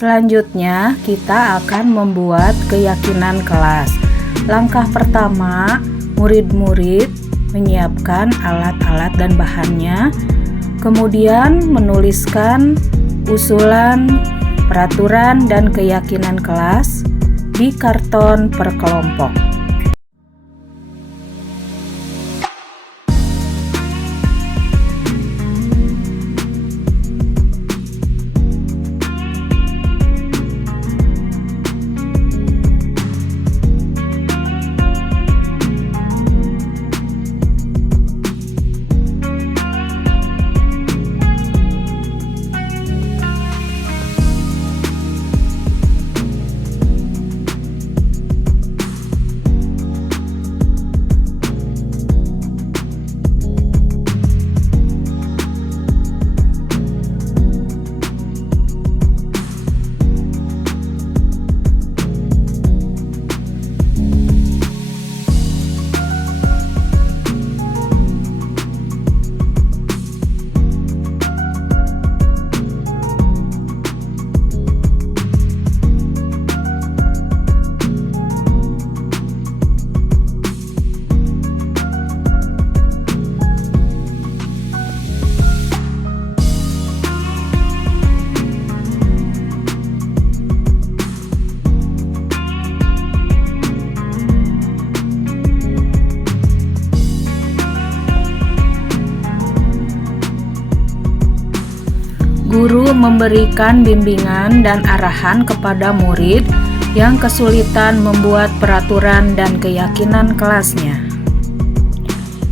Selanjutnya, kita akan membuat keyakinan kelas. Langkah pertama, murid-murid menyiapkan alat-alat dan bahannya, kemudian menuliskan usulan, peraturan, dan keyakinan kelas di karton per kelompok. Guru memberikan bimbingan dan arahan kepada murid yang kesulitan membuat peraturan dan keyakinan kelasnya.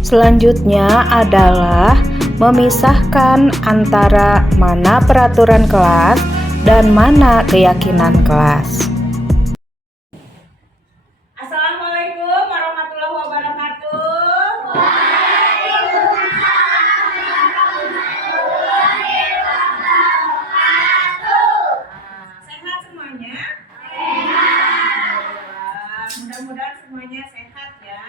Selanjutnya adalah memisahkan antara mana peraturan kelas dan mana keyakinan kelas. Assalamualaikum warahmatullahi wabarakatuh. Sehat semuanya? Mudah-mudahan semuanya sehat ya.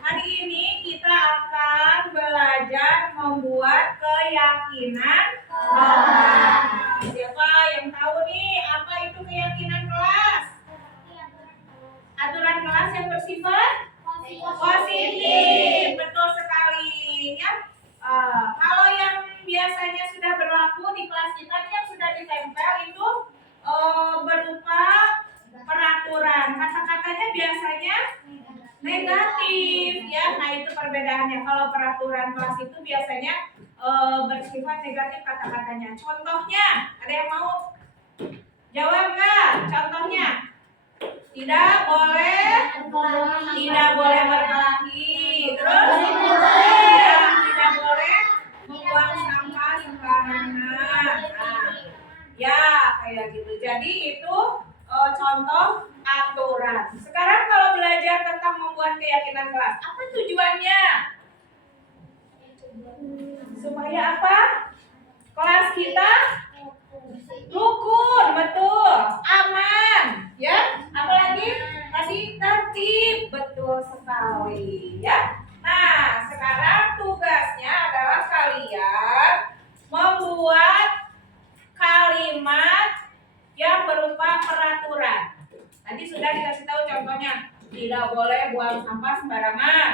Hari ini kita akan belajar membuat keyakinan kelas. Siapa yang tahu nih apa itu keyakinan kelas? Aturan kelas yang bersifat positif. Betul sekali ya. Kalau yang biasanya sudah berlaku di kelas kita nih, yang sudah ditempel itu berupa peraturan. Kata-katanya biasanya negatif ya. Nah, itu perbedaannya. Kalau peraturan kelas itu biasanya bersifat negatif kata-katanya. Contohnya, ada yang mau jawab nggak? Contohnya, tidak boleh berkelahi. Terus tidak boleh membuang sampah sembarangan. Ya kayak gitu. Jadi itu contoh aturan. Sekarang kalau belajar tentang membuat keyakinan kelas, apa tujuannya? Supaya apa? Kelas kita rukun, betul, aman, ya. Apalagi tadi tertib, betul sekali, ya. Nah, sekarang tugasnya adalah kalian membuat kalimat yang berupa peraturan. Tadi sudah dikasih tahu contohnya, tidak boleh buang sampah sembarangan,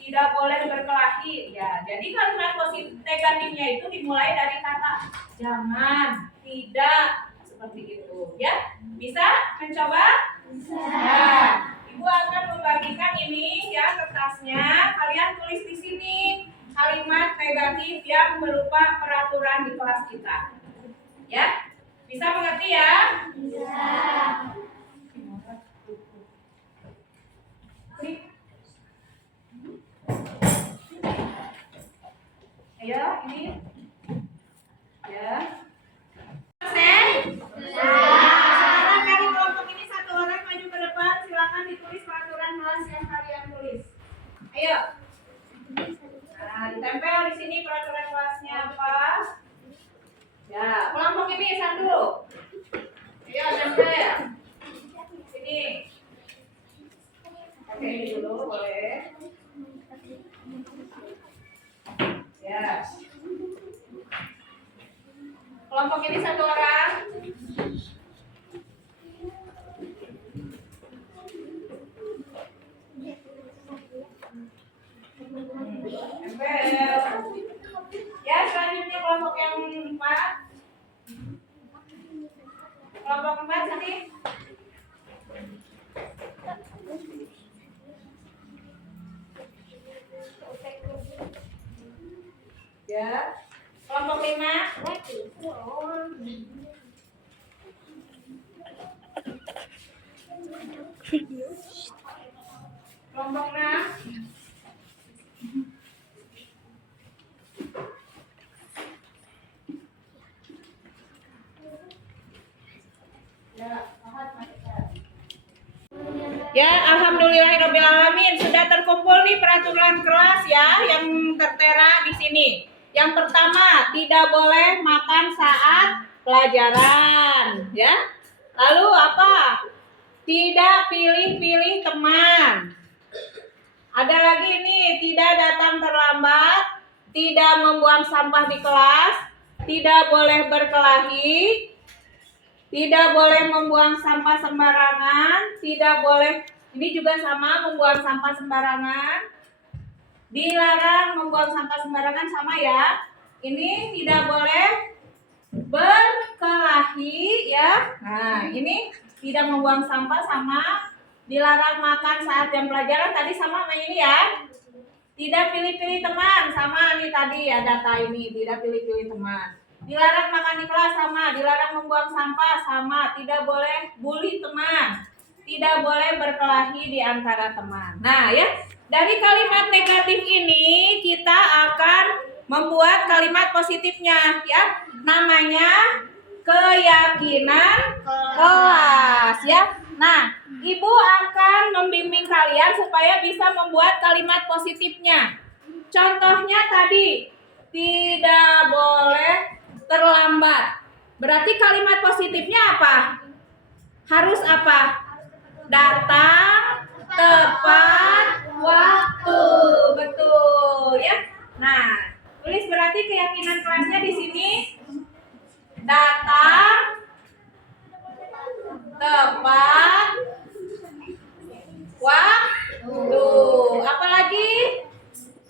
tidak boleh berkelahi. Ya, jadi kalimat positif negatifnya itu dimulai dari kata jangan, tidak, seperti itu. Ya, bisa mencoba? Bisa. Ya, Ibu akan membagikan ini ya kertasnya. Kalian tulis di sini kalimat negatif yang berupa peraturan di kelas kita. Ya, bisa mengerti ya? Bisa. Ayo, ini. Ya. Sekarang dari kelompok ini satu orang maju ke depan, silakan ditulis peraturan kelas yang kalian tulis. Ayo. Nah, ditempel di sini peraturan kelasnya apa? Ya, kelompok ini satu. Ayo, tempel. Sini. Oke, ini dulu boleh. Ya. Kelompok ini satu orang. Tempel. Ya, selanjutnya kelompok yang 4. Kelompok 4 sini. Ya. Kelompok 5. Kelompok 6. Ya, alhamdulillahirobbilalamin, sudah terkumpul nih peraturan kelas ya yang tertera di sini. Yang pertama, tidak boleh makan saat pelajaran, ya. Lalu apa? Tidak pilih-pilih teman. Ada lagi nih, tidak datang terlambat, tidak membuang sampah di kelas, tidak boleh berkelahi, tidak boleh membuang sampah sembarangan, tidak boleh, ini juga sama, membuang sampah sembarangan. Dilarang membuang sampah sembarangan, sama ya. Ini tidak boleh berkelahi ya. Nah, ini tidak membuang sampah sama. Dilarang makan saat jam pelajaran, tadi sama ini ya. Tidak pilih-pilih teman, sama nih tadi ya data ini, tidak pilih-pilih teman. Dilarang makan di kelas, sama. Dilarang membuang sampah, sama. Tidak boleh bully teman. Tidak boleh berkelahi di antara teman. Nah ya, dari kalimat negatif ini kita akan membuat kalimat positifnya ya. Namanya keyakinan kelas ya. Nah, Ibu akan membimbing kalian supaya bisa membuat kalimat positifnya. Contohnya tadi, tidak boleh terlambat. Berarti kalimat positifnya apa? Harus apa? Datang tepat waktu. Betul ya. Nah, tulis berarti keyakinan kelasnya di sini. Datang tepat waktu. Apalagi?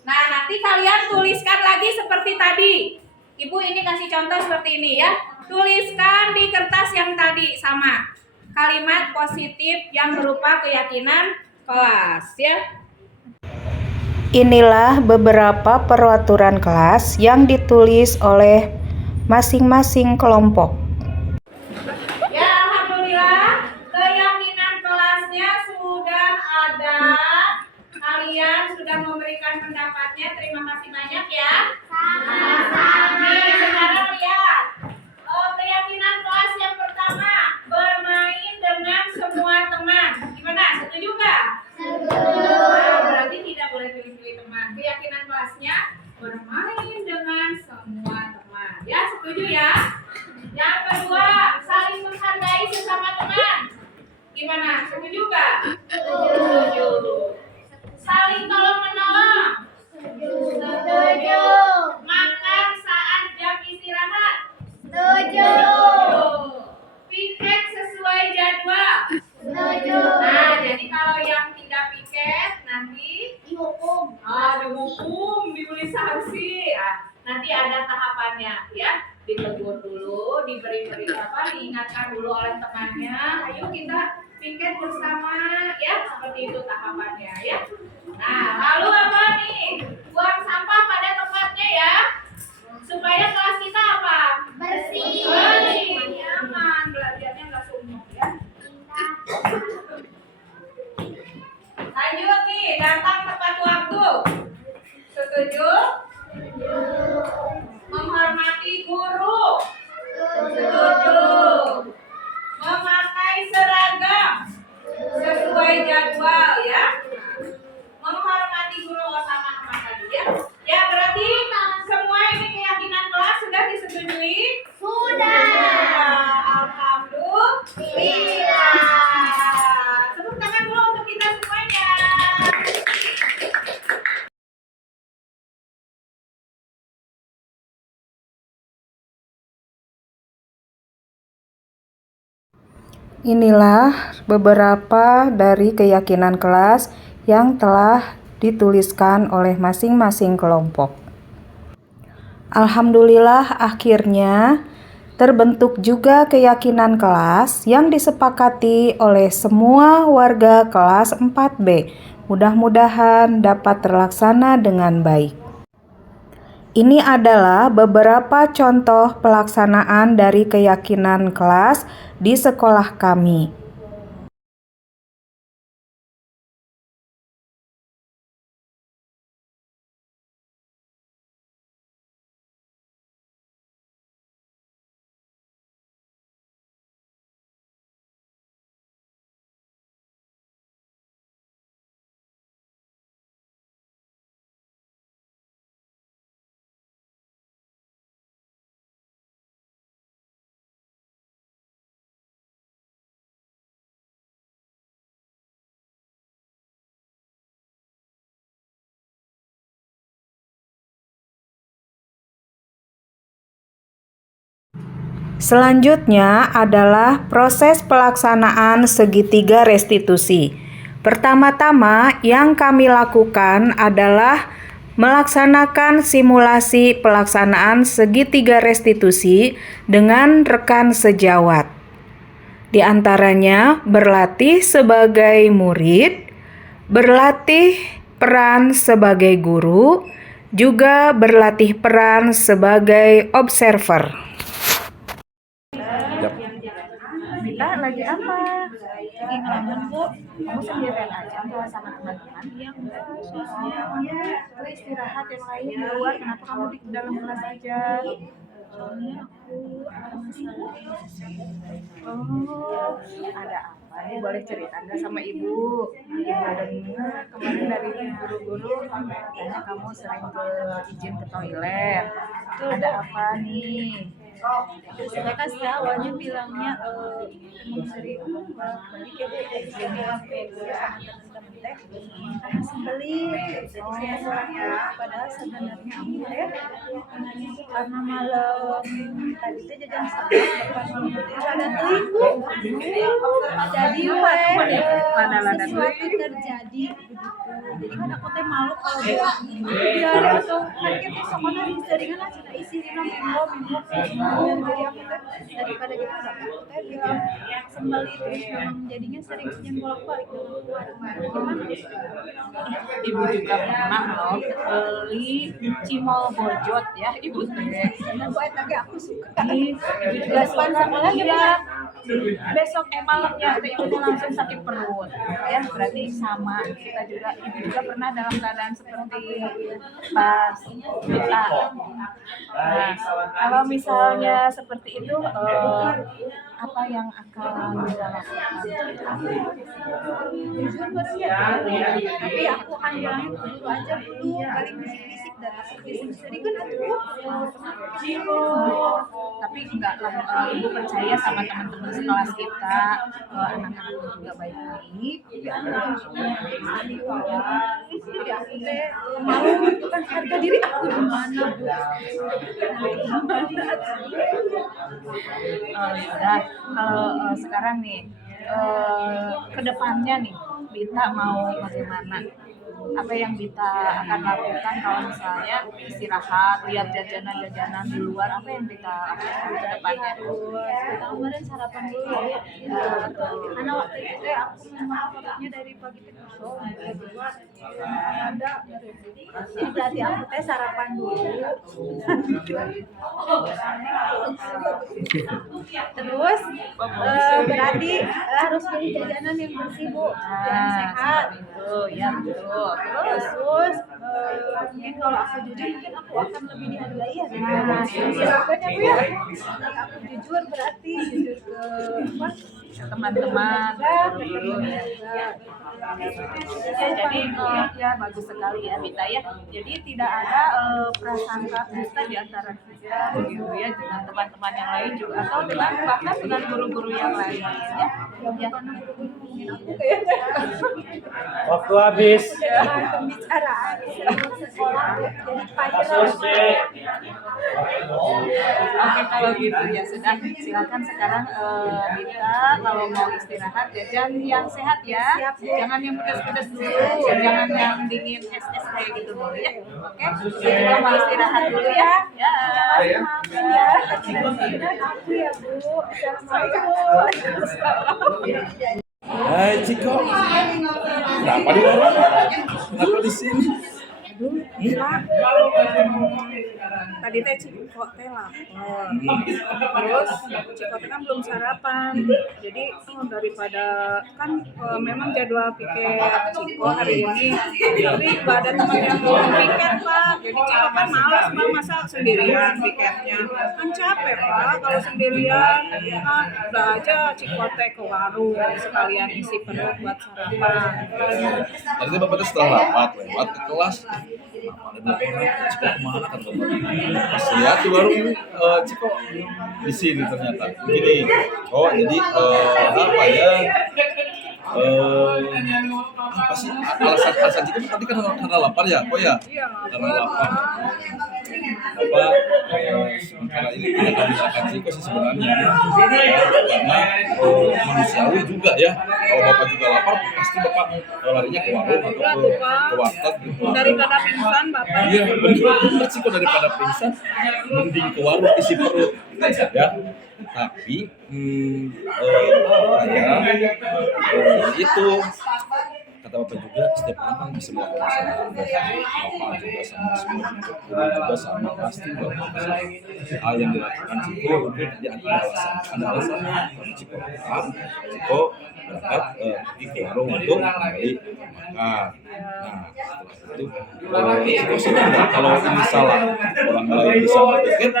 Nah, nanti kalian tuliskan lagi seperti tadi. Ibu ini kasih contoh seperti ini ya. Tuliskan di kertas yang tadi sama. Kalimat positif yang berupa keyakinan kelas ya. Inilah beberapa peraturan kelas yang ditulis oleh masing-masing kelompok. Ya, alhamdulillah keyakinan kelasnya sudah ada. Kalian sudah memberikan pendapatnya. Terima kasih banyak ya. Nih, sekarang lihat. Keyakinan kelas yang pertama, bermain dengan semua teman. Gimana? Setuju nggak? Nah, berarti tidak boleh pilih-pilih teman. Keyakinan kelasnya bermain dengan semua teman. Ya, setuju ya? Yang kedua, saling menghargai sesama teman. Gimana? Setuju nggak? Setuju. Saling tolong-menolong. Setuju. Makan saat jam istirahat. Setuju. Piket sesuai jadwal. Setuju. Nah, jadi kalau yang tidak piket nanti dihukum. Ada hukum, diberi sanksi. Nanti ada tahapannya ya. Ditegur dulu, diberi diingatkan dulu oleh temannya. Ayo kita piket bersama ya, seperti itu tahapannya ya. Nah, lalu apa nih? Buang sampah pada tempatnya ya. Supaya kelas kita apa? Bersih. Bersih, nyaman, belajarnya nggak suntuk ya. Lanjut nih, datang tepat waktu. Setuju? Menghormati guru. Setuju. Memakai seragam sesuai jadwal ya. Menghormati guru sama tadi ya. Ya, berarti semua ini keyakinan kelas sudah disetujui? Sudah. Alhamdulillah. Tepuk tangan dulu untuk kita semuanya. Inilah beberapa dari keyakinan kelas yang telah dituliskan oleh masing-masing kelompok. Alhamdulillah akhirnya terbentuk juga keyakinan kelas yang disepakati oleh semua warga kelas 4B. Mudah-mudahan dapat terlaksana dengan baik. Ini adalah beberapa contoh pelaksanaan dari keyakinan kelas di sekolah kami. Selanjutnya adalah proses pelaksanaan segitiga restitusi. Pertama-tama yang kami lakukan adalah melaksanakan simulasi pelaksanaan segitiga restitusi dengan rekan sejawat. Di antaranya berlatih sebagai murid, berlatih peran sebagai guru, juga berlatih peran sebagai observer. Kita lagi apa? Lagi ngelamun, Bu. Kamu sendirian aja atau sama teman-teman? Yang khususnya istirahat yang lain di luar. Kenapa kamu di dalam kelas aja? Soalnya aku ada masalah. Oh, ada apa? Ini boleh cerita nggak sama Ibu? Ibu dengar kemarin dari guru-guru katanya kamu sering izin ke toilet. Ada apa nih? Saya kan awalnya bilangnya emang sering balik ya izin sampai sama teman-teman teh karena sembelit padahal sebenarnya aku teh karena malam tadi teh jajan sabtu ada ibu jadi sesuatu terjadi begitu jadi kan aku teh malu kalau biar atau kan kita sekolah di jaringan aja isi minggu jadi aku teh daripada kita aku teh bilang sembali terus memang jadinya sering bolak-balik gimana? Ibu juga pernah loh beli cimol bojot ya ibu teh. Buat lagi aku suka. Ibu juga sama lagi ya. Besok malamnya ibu langsung sakit perut. Ya berarti sama kita juga. Ibu juga pernah dalam keadaan seperti pas kita. Nah, kalau misalnya seperti itu apa yang akan kita lakukan? Jujur baru ya, tapi aku akan bilangin dulu aja dulu kali bisik-bisik dan bisik-bisik kan tapi enggak lah ibu percaya sama teman-teman sekelas kita anak-anak juga baik-baik jadi aku teh malu itu kan harga diri aku di mana Bu ya kalau sekarang nih kedepannya nih Bita mau bagaimana? Apa yang Bita akan lakukan kalau misalnya istirahat, lihat jajanan-jajanan di luar, apa yang Bita lakukan ke depannya? Kita kemarin sarapan dulu ya. Karena waktu itu aku memang perutnya dari pagi ke sore. Ada jadi berarti aku teh sarapan dulu. Terus berarti harus beli jajanan yang bersih Bu, yang sehat. Itu ya betul. Terus mungkin kalau aku jujur mungkin aku akan lebih dihargai ya daripada silakan ya Bu ya. Aku jujur berarti jujur ke teman-teman dulu ya. Ya jadi ya bagus sekali ya Bita ya. Jadi tidak ada prasangka dusta di antara kita gitu ya dengan teman-teman yang lain juga atau dengan bahkan dengan guru-guru yang lain ya. Ya karena guru-guru ngomongin aku kayaknya. Waktu habis. Bahan pembicaraan sekolah jadi viral. Oke kalau gitu ya sudah, silakan sekarang Dita kalau mau istirahat jajan yang sehat ya, jangan yang pedas-pedas dulu, jangan yang dingin es-es kayak gitu dulu ya. Oke, kita mau istirahat dulu ya. Ya. Maafin ya. Aku ya Bu. Assalamualaikum. Hai Ciko, kenapa di warung? Kenapa di sini? Tadi teh Ciko teh lapar. Terus Ciko teh kan belum sarapan. Jadi daripada kan memang jadwal piket Ciko hari ini, tapi gak ada teman yang mau piket Pak. Jadi Ciko kan malas Pak masa sendirian piketnya. Kan capek Pak kalau sendirian. Kan udah aja Ciko teh ke warung sekalian isi perut buat sarapan. Tadi bapak tuh setelah lewat ke kelas. Ada orang Ciko kemana kan bapak? Pas lihat di warung ini Ciko di sini ternyata. Begini, oh jadi apa ya? Apa sih alasan Ciko tadi kan karena lapar ya? Oh ya? Iya, Karena lapar. Bapak sementara ini tidak kami akan Ciko sih sebenarnya karena manusiawi juga ya. Kalau bapak juga lapar pasti bapak larinya ke warung atau ke warteg gitu. Daripada pingsan Bapak. Iya benar Ciko, daripada pingsan mending ke warung isi perut ya. Tapi apa ya itu kata bapak juga setiap orang kan bisa melakukan kesalahan. Bapak juga sama semua guru juga sama pasti melakukan hal yang dilakukan Ciko untuk di antara ada alasannya. Ciko paham, Ciko berangkat pergi ke warung untuk kembali makan. Nah setelah itu Ciko senang nggak kalau ini salah orang lain bisa piket,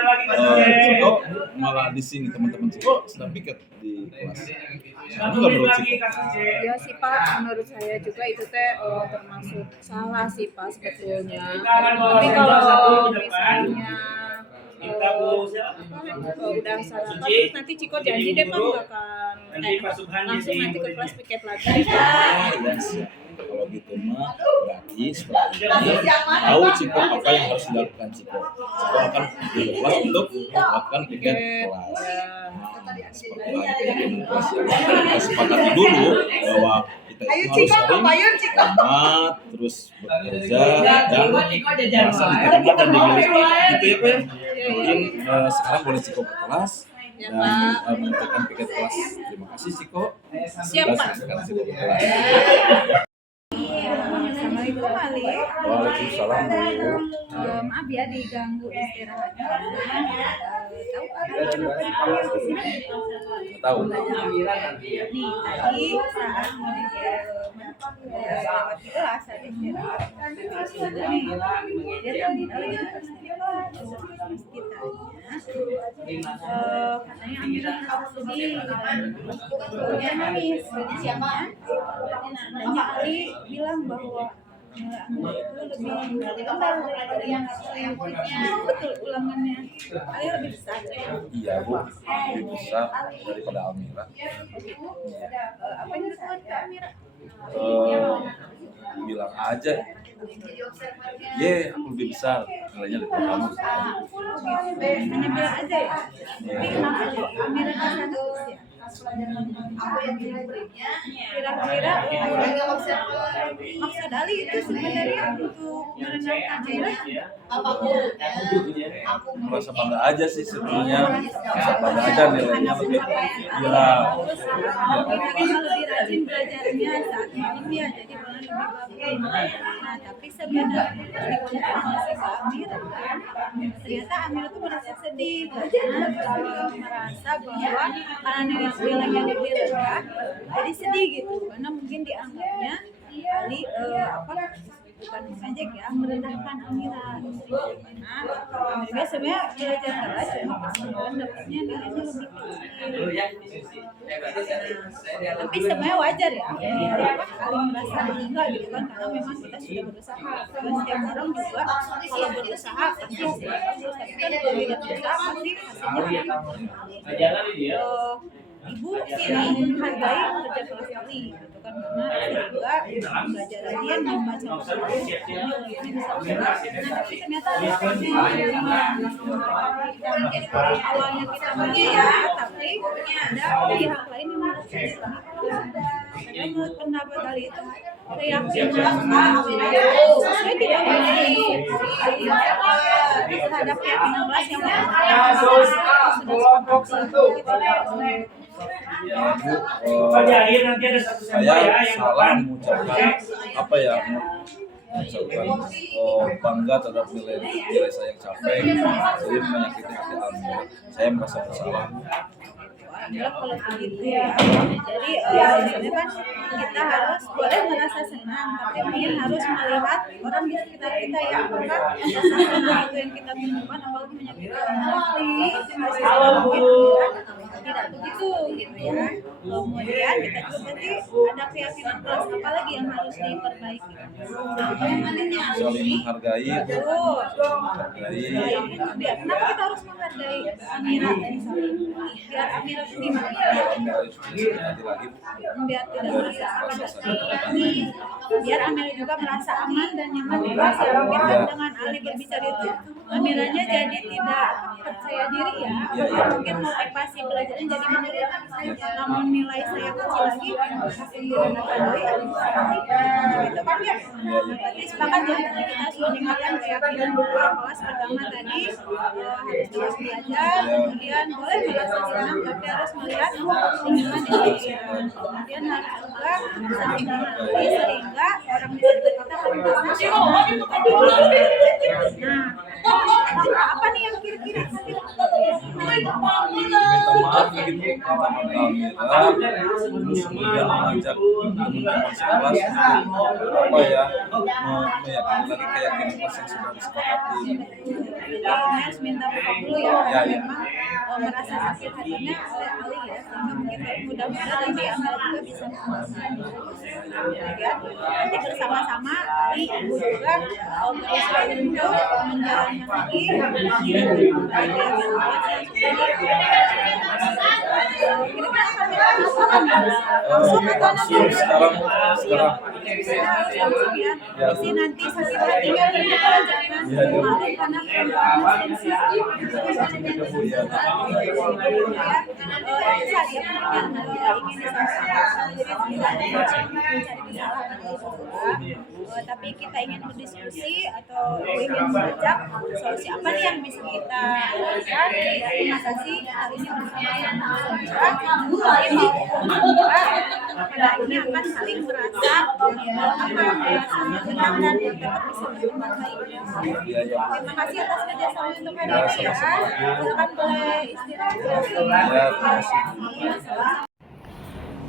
Ciko malah di sini teman-teman Ciko sedang piket di kelas. Kamu nggak menurut Ciko? Ya sih Pak, menurut saya juga itu teh termasuk salah sih Pak sebetulnya. Tapi kalau misalnya udah sarapan terus nanti Ciko janji deh Pak langsung nanti ke kelas piket lagi deh Pak. Ya siap. Kalau gitu mah berarti setelah ini tahu Ciko apa yang harus dilakukan Ciko. Ciko akan di kelas untuk melakukan piket kelas. Seperti itu kelas kita sepakati dulu bahwa kita itu harus sering hormat, terus bekerja dan merasa diterima dan dimiliki. Gitu ya Pak ya. Mungkin sekarang boleh Ciko ke kelas dan mengerjakan piket kelas. Terima kasih Ciko. Siap Pak. Sekarang Ciko ke kelas. Assalamualaikum Ali. Waalaikumsalam Bu. Maaf ya diganggu istirahatnya. Tahu kenapa dipanggil ke sini? Tahu. Nih tadi saat mau lewat kelas ada istirahat. Dia tadi katanya Amira sedih. Dia nangis. Siapa? Tanya Ali bilang bahwa itu lebih tebal daripada yang betul ulangannya. Ali lebih besar. Iya Bu, lebih besar daripada Amira. Apa yang disebut ke Amira? Bilang aja, aku lebih besar nilainya daripada kamu. Hanya bilang aja ya. Tapi kenapa Amira kasar terus ya? Kira-kira maksud Ali itu sebenarnya untuk merendahkan Amira. Merasa bangga aja sih sebenarnya, merasa bangga aja nilainya lebih. Ya, Amira lebih rajin belajarnya saat ini ya, jadi malah lebih bagus. Nah, tapi sebenarnya konfirmasi ke Amira, ternyata Amira tuh merasa sedih karena merasa bahwa karena nilainya lebih rendah, jadi sedih gitu, karena mungkin dianggapnya Ali bukan mengejek ya, merendahkan Amira. Karena Amira sebenarnya belajar keras, cuma persoalan dapatnya nilainya lebih kecil. Tapi sebenarnya wajar ya, saling merasa bangga gitu kan, karena memang kita sudah berusaha. Dan setiap orang juga kalau berusaha pasti hasilnya bagus, tapi kan kalau tidak berusaha pasti hasilnya ibu ingin menghargai kerja kelas kali gitu kan, karena sehingga belajar rajin membaca buku ini bisa berubah. Nah tapi ternyata ada awalnya kita baca ya, tapi ada pihak lain yang mengatakan karena menurut pendapat dari itu keyakinan saya tidak terhadap keyakinan kelas yang Saya salah mengucapkan apa ya, mengucapkan bangga terhadap nilai saya yang capek, jadi menyakiti hati Almira. Saya merasa bersalah. Kalau begitu ya, jadi sebenarnya kan kita harus boleh merasa senang, tapi mungkin harus melihat orang di sekitar kita ya, apakah rasa senang itu yang kita tunjukkan apalagi menyakiti orang lain itu masih tidak begitu gitu ya. Kemudian kita juga berarti ada keyakinan kelas apa lagi yang harus diperbaiki. Saling menghargai, Biar kenapa kita harus menghargai Amira biar Amira biar tidak merasa biar Amira juga merasa aman dan nyaman di kelas ya. Mungkin kan dengan Ali berbicara itu Amiranya jadi tidak percaya diri ya, mungkin motivasi belajarnya jadi menurun. Namun nilai saya kecil lagi masih direndahi gitu kan ya. Berarti sepakat ya, kita harus meningkatkan keyakinan kelas pertama tadi harus terus belajar, kemudian boleh merasa senang tapi harus melihat lingkungan di sekitar, kemudian harus juga saling mengerti sehingga orang di sekitar kita akan merasa nah apa nih yang kira-kira minta maaf gitu sama Almira, terus kemudian mengajak teman-teman sekelas apa ya, meyakini lagi keyakinan kelas yang sudah disepakati. harus minta maaf dulu ya, memang merasa sakit hatinya oleh Ali ya, sehingga mungkin mudah-mudahan nanti Amel juga bisa memaafkan ya. Nanti bersama-sama Ali, ibu juga berusaha untuk menjalankan lagi Sekarang isi nanti sakit hatinya jangan malu karena tapi kita ingin berdiskusi atau ingin mengajak solusi apa nih yang bisa kita lakukan. Terima kasih hari ini bersama-sama pada ini akan saling merasa senang dan tetap bisa berkembang baik. Terima kasih atas kerjasama untuk hari ini ya. Silakan boleh istirahat.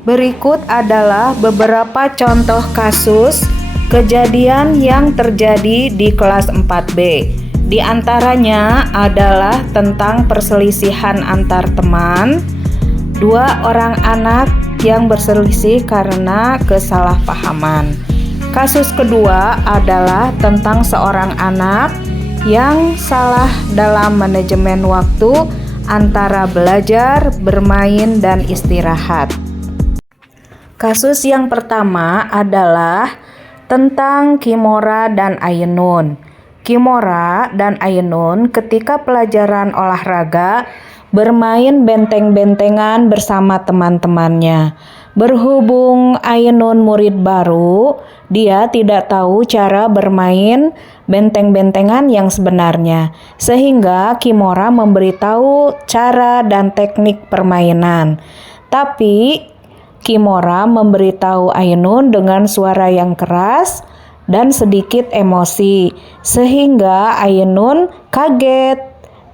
Berikut adalah beberapa contoh kasus kejadian yang terjadi di kelas 4B. Di antaranya adalah tentang perselisihan antar teman, 2 orang anak yang berselisih karena kesalahpahaman. Kasus kedua adalah tentang seorang anak yang salah dalam manajemen waktu antara belajar, bermain, dan istirahat. Kasus yang pertama adalah tentang Kimora dan Ainun. Kimora dan Ainun ketika pelajaran olahraga bermain benteng-bentengan bersama teman-temannya. Berhubung Ainun murid baru, dia tidak tahu cara bermain benteng-bentengan yang sebenarnya. Sehingga Kimora memberitahu cara dan teknik permainan. Tapi Kimora memberitahu Ainun dengan suara yang keras dan sedikit emosi, sehingga Ainun kaget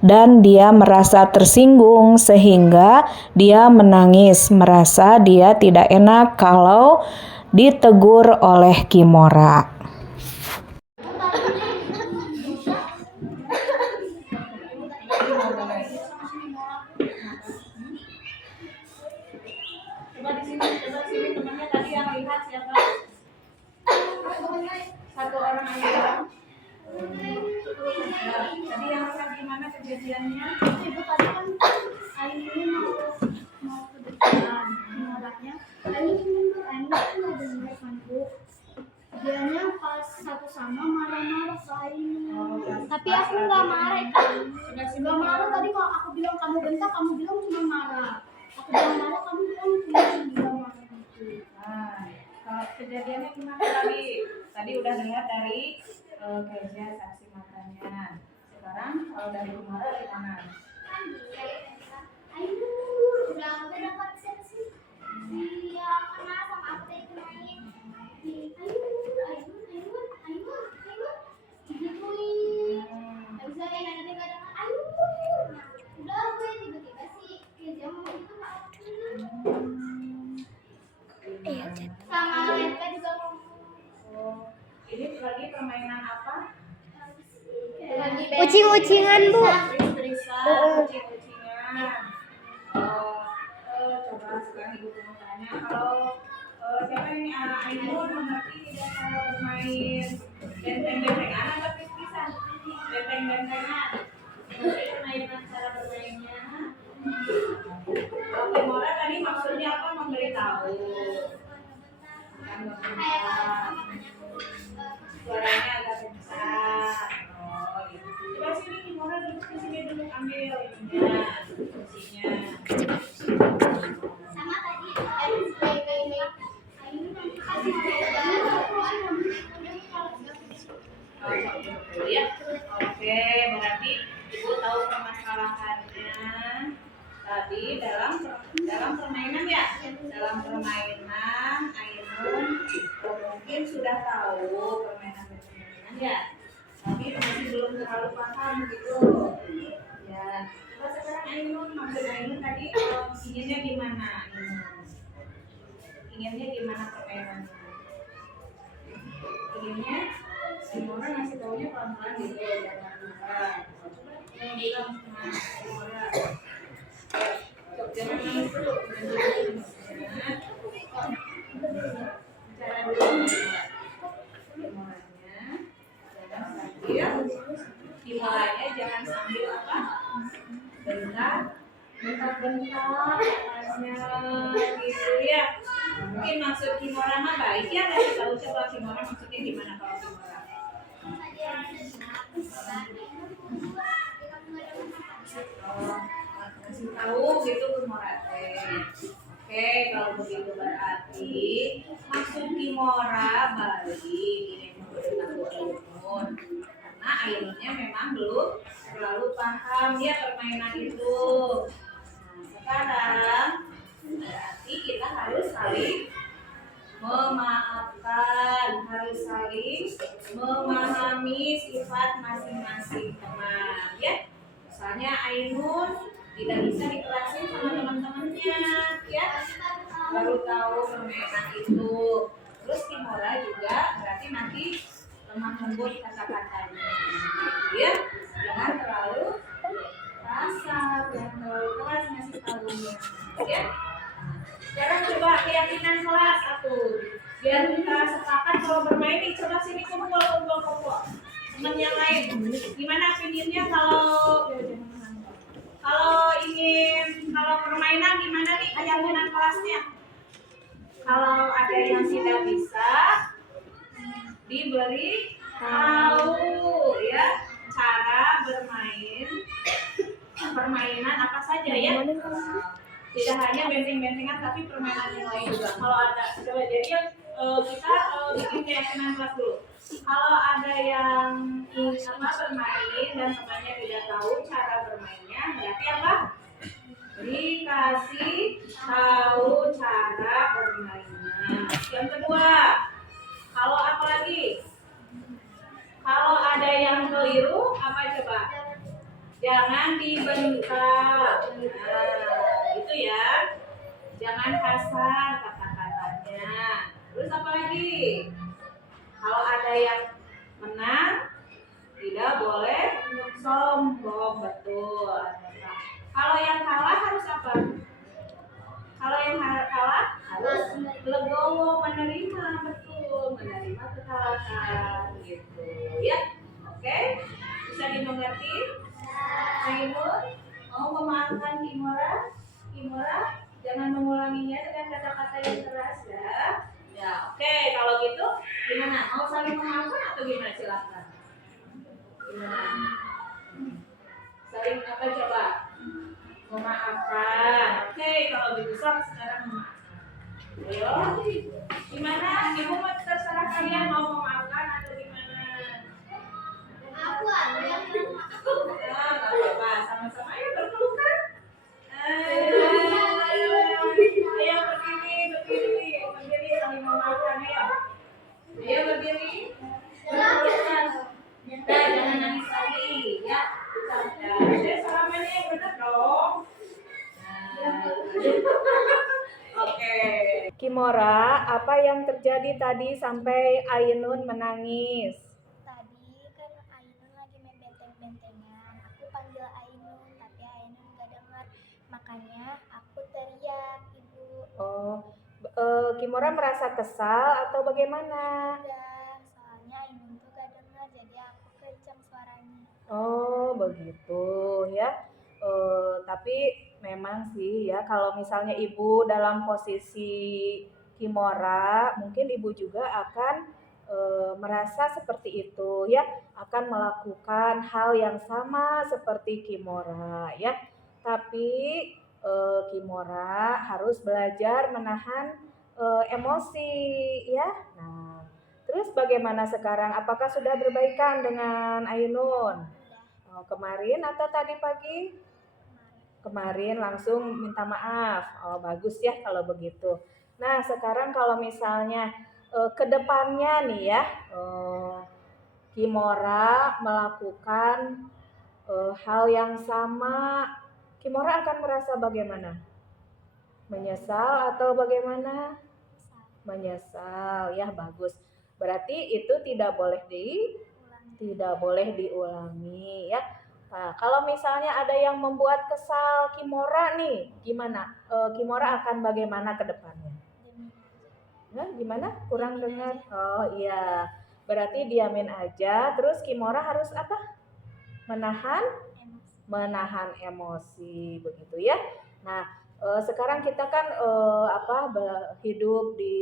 dan dia merasa tersinggung, sehingga dia menangis, merasa dia tidak enak kalau ditegur oleh Kimora. Coba di sini temannya tadi yang lihat siapa? Satu orang aja. Tadi yang lihat gimana kejadiannya? Ibu tadi kan ini mau ke depan. sama marah-marah ke Ainun. Tapi aku nggak marah kan? Nggak marah tadi kalau aku bilang kamu bentak, kamu bilang cuma marah. Aku bilang marah, kamu bilang cuma marah gitu. Nah, kalau kejadiannya gimana tadi? Tadi udah dengar dari Kezia saksi matanya. Sekarang kalau dari Kimora gimana? Ainun udah dapat sensi. Dia kenal sama aku dari kemarin. Ainun, digituin. Habis itu kayak nanti kadang Ainun. Udah gue tiba-tiba sih dia mau gitu aku. Sama mereka juga ngomong. Oh, ini lagi permainan apa? Ucing-ucingan, Bu. Tris-trisan, kucing-kucingan. Coba sekarang ibu mau tanya kalau siapa ini Ainun mengerti tidak cara bermain benteng-bentengan atau tris-trisan? Benteng-bentengan. Permainan cara bermainnya. Kalau Kimora tadi maksudnya apa? Memberitahu. Bukan memberitahu. Suaranya agak besar. Oh, gitu. Coba sini Kimora duduk di sini dulu, ambil ininya, kursinya. Sama tadi kayak Ainun nanti kasih Ya, oke, berarti ibu tahu permasalahannya. Tadi dalam permainan ya, dalam permainan Ainun mungkin sudah tahu permainan ya, tapi masih belum terlalu paham gitu. Ya, coba sekarang Ainun, maksud Ainun tadi inginnya gimana? Inginnya gimana permainannya? Inginnya Kimora ngasih taunya pelan-pelan gitu, jangan marah. Yang bilang sama Kimora, jangan nangis dulu, bicara dulu. Kimoranya jangan sambil apa? Bentar-bentar gitu ya. Mungkin maksud Kimora mah baik ya, kasih tahu coba Kimora maksudnya gimana kalau Kimora? Kasih tahu gitu Kimora teh. Oke, kalau begitu berarti maksud Kimora baik ini memberitahu Ainun. Karena Ainunnya memang belum terlalu paham ya permainan itu. Nah, sekarang berarti kita harus saling memaafkan, harus saling memahami sifat masing-masing teman ya. Misalnya Ainun tidak bisa dikelasin sama teman-temannya ya, baru tahu permainan itu. Terus Kimora juga berarti nanti lemah lembut kata-katanya ya, jangan terlalu kasar, jangan terlalu keras ngasih tahunya ya. Sekarang coba keyakinan kelas aku, biar kita sepakat kalau bermain nih. Coba sini kumpul teman yang lain. Gimana opininya kalau permainan gimana nih keyakinan kelasnya? Kalau ada yang tidak bisa diberi tahu ya cara bermain permainan apa saja ya. Tidak hanya benteng-bentengan tapi permainan yang lain juga. Kalau ada, coba jadi kita bikin keyakinan kelas dulu. Kalau ada yang ingin bermain dan temannya tidak tahu cara bermainnya, berarti apa? Dikasih tahu cara bermainnya. Yang kedua, kalau apa lagi? Kalau ada yang keliru, apa coba? Jangan dibentak. Nah, itu ya. Jangan kasar kata-katanya. Terus apa lagi? Kalau ada yang menang, tidak boleh sombong, betul. Kalau yang kalah harus apa? Kalau yang kalah harus legowo, menerima, betul, menerima kekalahan gitu ya. Oke, bisa dimengerti? Ainun mau memaafkan Kimora? Kimora jangan mengulanginya dengan kata-kata yang keras ya. Ya, oke. Kalau gitu, gimana? Mau saling memaafkan atau gimana? Silakan. Gimana? Saling apa coba? Memaafkan. Oke, kalau gitu sekarang memaafkan. Ayo. Gimana? Ibu mau terserah kalian mau memaafkan atau gimana? Aku ada yang Nah, nggak apa-apa. Sama-sama ayo berpelukan. Ayo berdiri saling memaafkan ayo. Ayo berdiri. Berpelukan. Nah, jangan nangis lagi ya. Saya salamannya yang benar dong. Oke. Kimora, apa yang terjadi tadi sampai Ainun menangis? Tadi kan Ainun lagi main benteng-bentengan. Aku panggil Ainun, tapi Ainun gak dengar. Makanya aku teriak, Ibu. Oh, Kimora merasa kesal atau bagaimana? Udah, soalnya Ainun tuh gak dengar, jadi aku kencang suaranya. Oh, begitu ya. Tapi memang sih ya, kalau misalnya ibu dalam posisi Kimora, mungkin ibu juga akan merasa seperti itu ya, akan melakukan hal yang sama seperti Kimora ya. Tapi Kimora harus belajar menahan emosi ya. Nah, terus bagaimana sekarang? Apakah sudah berbaikan dengan Ainun? Oh, kemarin atau tadi pagi? Kemarin langsung minta maaf. Oh, bagus ya kalau begitu. Nah, sekarang kalau misalnya ke depannya nih ya, Kimora melakukan hal yang sama, Kimora akan merasa bagaimana? Menyesal atau bagaimana? Menyesal, ya bagus. Berarti itu tidak boleh diulangi ya. Nah, kalau misalnya ada yang membuat kesal Kimora nih, gimana? Kimora akan bagaimana ke depannya? Nah, gimana? Kurang dengar. Oh iya, berarti diamin aja. Terus Kimora harus apa? Menahan emosi, begitu ya. Nah, sekarang kita kan hidup di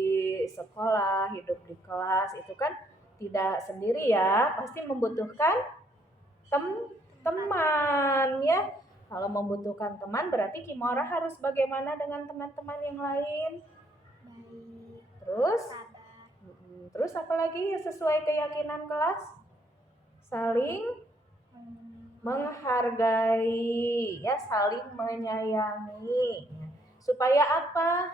sekolah, hidup di kelas itu kan tidak sendiri ya, pasti membutuhkan teman ya. Kalau membutuhkan teman berarti Kimora harus bagaimana dengan teman-teman yang lain? Baik, Terus? sabar. Terus apa lagi sesuai keyakinan kelas? Saling menghargai ya, saling menyayangi. Supaya apa?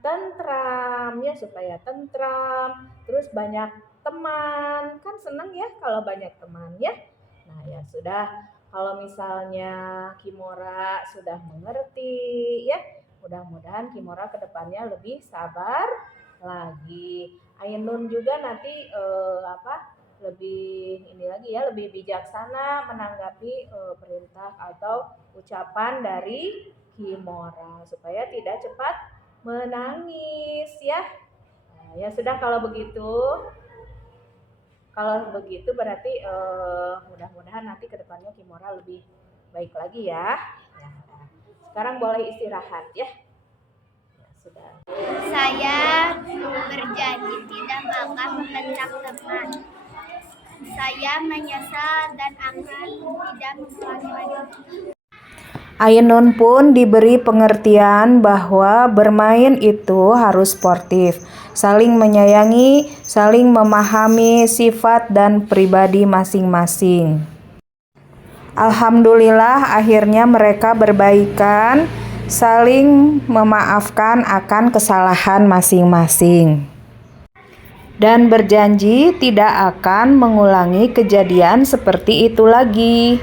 Tentram ya, supaya tentram. Terus banyak teman, kan senang ya kalau banyak teman ya. Nah ya sudah, kalau misalnya Kimora sudah mengerti ya, mudah-mudahan Kimora kedepannya lebih sabar lagi. Ainun juga nanti lebih bijaksana menanggapi perintah atau ucapan dari Kimora supaya tidak cepat menangis ya. Nah, ya sudah kalau begitu berarti mudah-mudahan nanti kedepannya Kimora lebih baik lagi ya. Nah, sekarang boleh istirahat ya. Ya sudah. Saya berjanji tidak akan membentak teman. Saya menyesal dan akan tidak mengulangi lagi. Ainun pun diberi pengertian bahwa bermain itu harus sportif, saling menyayangi, saling memahami sifat dan pribadi masing-masing. Alhamdulillah akhirnya mereka berbaikan, saling memaafkan akan kesalahan masing-masing. Dan berjanji tidak akan mengulangi kejadian seperti itu lagi.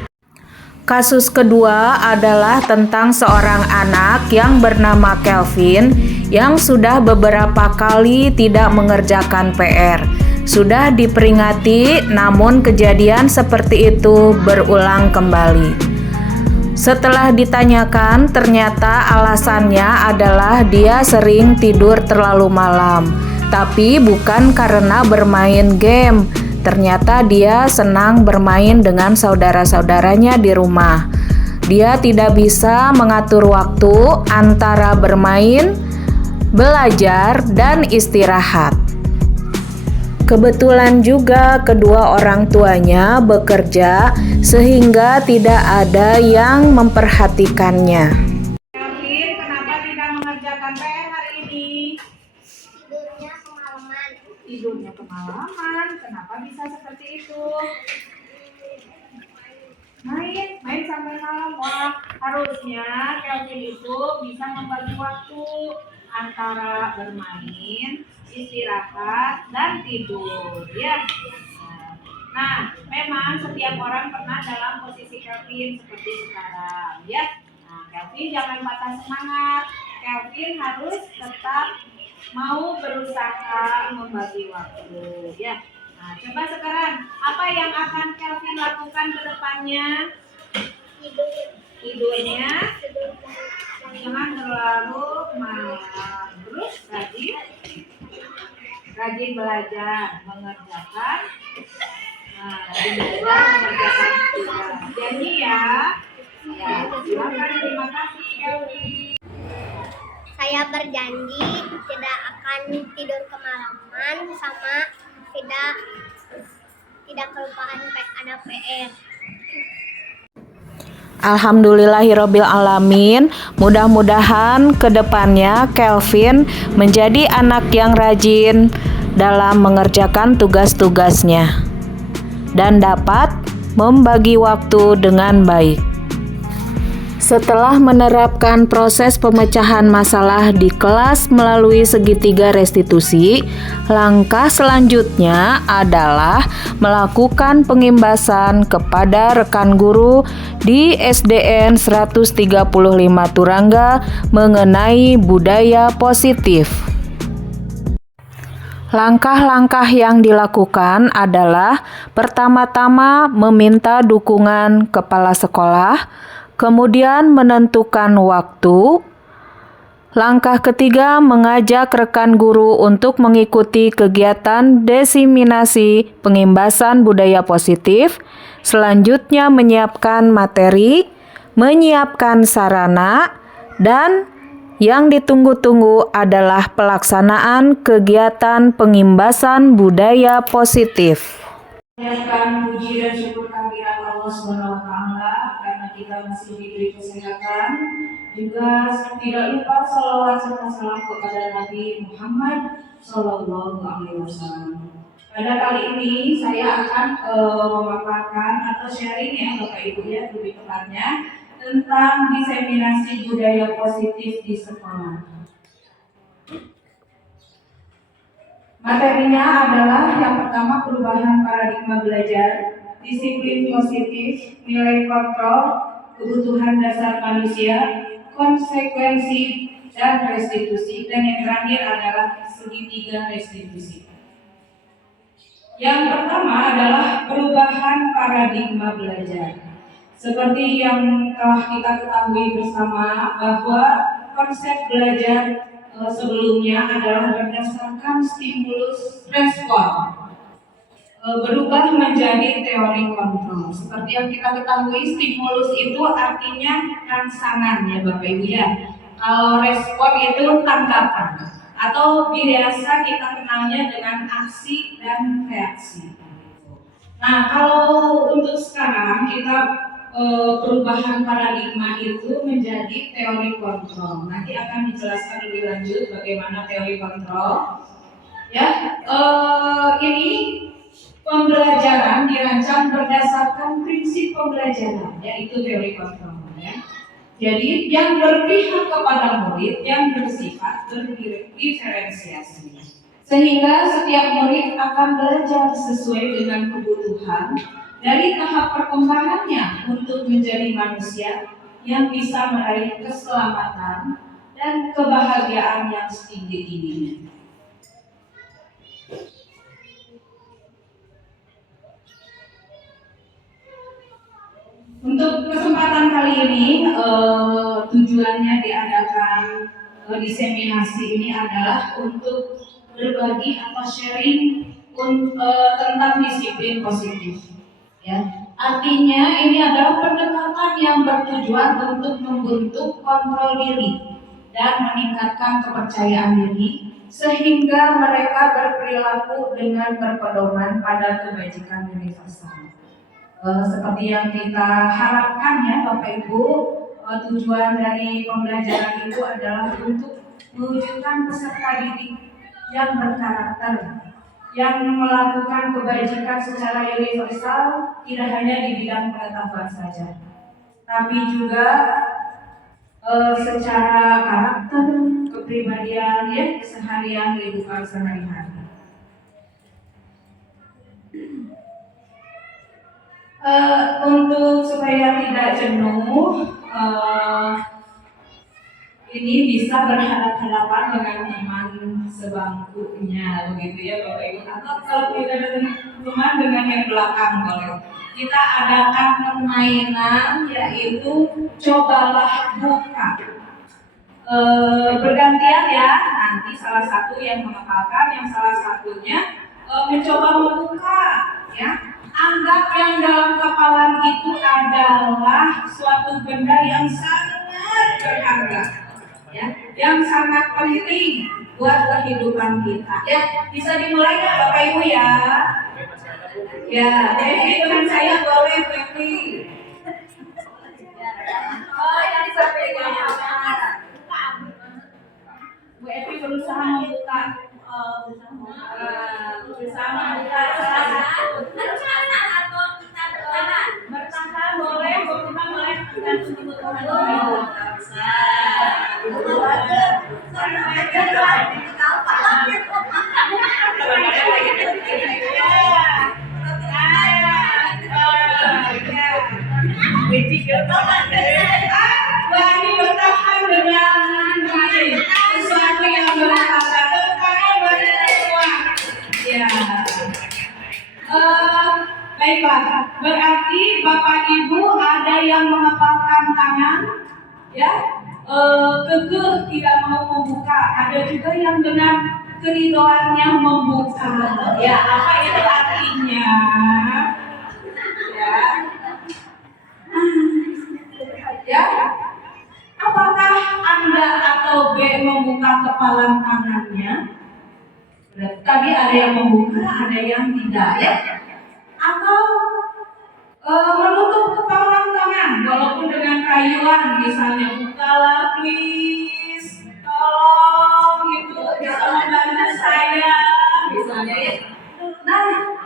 Kasus kedua adalah tentang seorang anak yang bernama Kelvin yang sudah beberapa kali tidak mengerjakan PR. Sudah diperingati, namun kejadian seperti itu berulang kembali. Setelah ditanyakan, ternyata alasannya adalah dia sering tidur terlalu malam. Tapi bukan karena bermain game. Ternyata dia senang bermain dengan saudara-saudaranya di rumah. Dia tidak bisa mengatur waktu antara bermain belajar, dan istirahat. Kebetulan juga kedua orang tuanya bekerja sehingga tidak ada yang memperhatikannya. Kelvin, kenapa tidak mengerjakan PR hari ini? Tidurnya kemalaman. Tidurnya kemalaman. Kenapa bisa seperti itu? Main sampai malam. Wah, harusnya Kelvin itu bisa membagi waktu antara bermain, istirahat, dan tidur, ya. Nah, memang setiap orang pernah dalam posisi Kelvin seperti sekarang, ya. Nah, Kelvin jangan patah semangat. Kelvin harus tetap mau berusaha membagi waktu, ya. Nah, coba sekarang apa yang akan Kelvin lakukan ke depannya? Tidurnya jangan terlalu malam. Terus rajin belajar, mengerjakan. Nah, rajin belajar, mengerjakan tugas. Janji ya. Ya, silakan. Terima kasih Kelvin. Saya berjanji tidak akan tidur kemalaman sama tidak kelupaan ada PR. Alhamdulillahirabbil alamin. Mudah-mudahan kedepannya Kelvin menjadi anak yang rajin dalam mengerjakan tugas-tugasnya dan dapat membagi waktu dengan baik. Setelah menerapkan proses pemecahan masalah di kelas melalui segitiga restitusi, langkah selanjutnya adalah melakukan pengimbasan kepada rekan guru di SDN 135 Turangga mengenai budaya positif. Langkah-langkah yang dilakukan adalah pertama-tama meminta dukungan kepala sekolah, kemudian menentukan waktu. Langkah ketiga, mengajak rekan guru untuk mengikuti kegiatan diseminasi pengimbasan budaya positif. Selanjutnya menyiapkan materi, menyiapkan sarana, dan yang ditunggu-tunggu adalah pelaksanaan kegiatan pengimbasan budaya positif. Panjatkan puji dan syukur kehadirat Allah Subhanahu wa taala karena kita masih diberi kesehatan. Juga tidak lupa shalawat serta salam kepada Nabi Muhammad Sallallahu Alaihi Wasallam. Pada kali ini saya akan memaparkan atau sharing ya Bapak Ibu ya lebih tepatnya tentang diseminasi budaya positif di sekolah. Materinya adalah yang pertama perubahan paradigma belajar, disiplin positif, nilai kontrol, kebutuhan dasar manusia, konsekuensi, dan restitusi. Dan yang terakhir adalah segitiga restitusi. Yang pertama adalah perubahan paradigma belajar. Seperti yang telah kita ketahui bersama bahwa konsep belajar sebelumnya adalah berdasarkan stimulus respon berubah menjadi teori kontrol. Seperti yang kita ketahui, stimulus itu artinya rangsangan ya Bapak Ibu ya. Kalau respon itu tanggapan atau biasa kita kenalnya dengan aksi dan reaksi. Nah, kalau untuk sekarang kita perubahan paradigma itu menjadi teori kontrol. Nanti akan dijelaskan lebih lanjut bagaimana teori kontrol. Ya, ini pembelajaran dirancang berdasarkan prinsip pembelajaran, yaitu teori kontrol. Ya. Jadi yang berpihak kepada murid yang bersifat berdiferensiasi. Sehingga setiap murid akan belajar sesuai dengan kebutuhan dari tahap perkembangannya untuk menjadi manusia yang bisa meraih keselamatan dan kebahagiaan yang setinggi-tingginya. Untuk kesempatan kali ini, tujuannya diadakan diseminasi ini adalah untuk berbagi atau sharing tentang disiplin positif. Ya, artinya ini adalah pendekatan yang bertujuan untuk membentuk kontrol diri dan meningkatkan kepercayaan diri sehingga mereka berperilaku dengan berpedoman pada kebajikan universal. Seperti yang kita harapkan ya Bapak Ibu, tujuan dari pembelajaran itu adalah untuk mewujudkan peserta didik yang berkarakter, yang melakukan kebajikan secara universal, tidak hanya di bidang pengetahuan saja, tapi juga secara karakter, kepribadian, ya, keseharian kehidupan sehari-hari. Untuk supaya tidak jenuh, ini bisa berhadapan-hadapan dengan teman sebangkunya, begitu ya Bapak Ibu. Atau kalau tidak ada teman dengan yang belakang boleh. Kita adakan permainan yaitu cobalah buka. Bergantian ya, nanti salah satu yang menghafalkan, yang salah satunya mencoba membuka ya. Anggap yang dalam kepala itu adalah suatu benda yang sangat berharga ya, yang sangat penting buat kehidupan kita ya. Bisa dimulai nggak Bapak Ibu ya? Ya, Devi dengan saya boleh Devi. Oh, yang disampaikan Bu Evi berusaha membuka, berusaha membuka salah satu. Bertahan boleh, bertahan boleh, dan kebutuhan Bani bertahan dengan baik, sesuatu yang berharga. Tepuk bagi semua. Ya. Baiklah, berarti Bapak Ibu ada yang mengepalkan tangan, ya, kekeh tidak mau membuka. Ada juga yang dengan keridoannya membuka. Ya, apa itu artinya? Ya. Ya, apakah Anda atau B membuka kepalan tangannya? Tadi ada yang membuka, ada yang tidak ya. Atau menutup kepalan tangan, walaupun dengan rayuan, misalnya bukalah please, tolong itu bisa membantu saya, misalnya ya. Nah,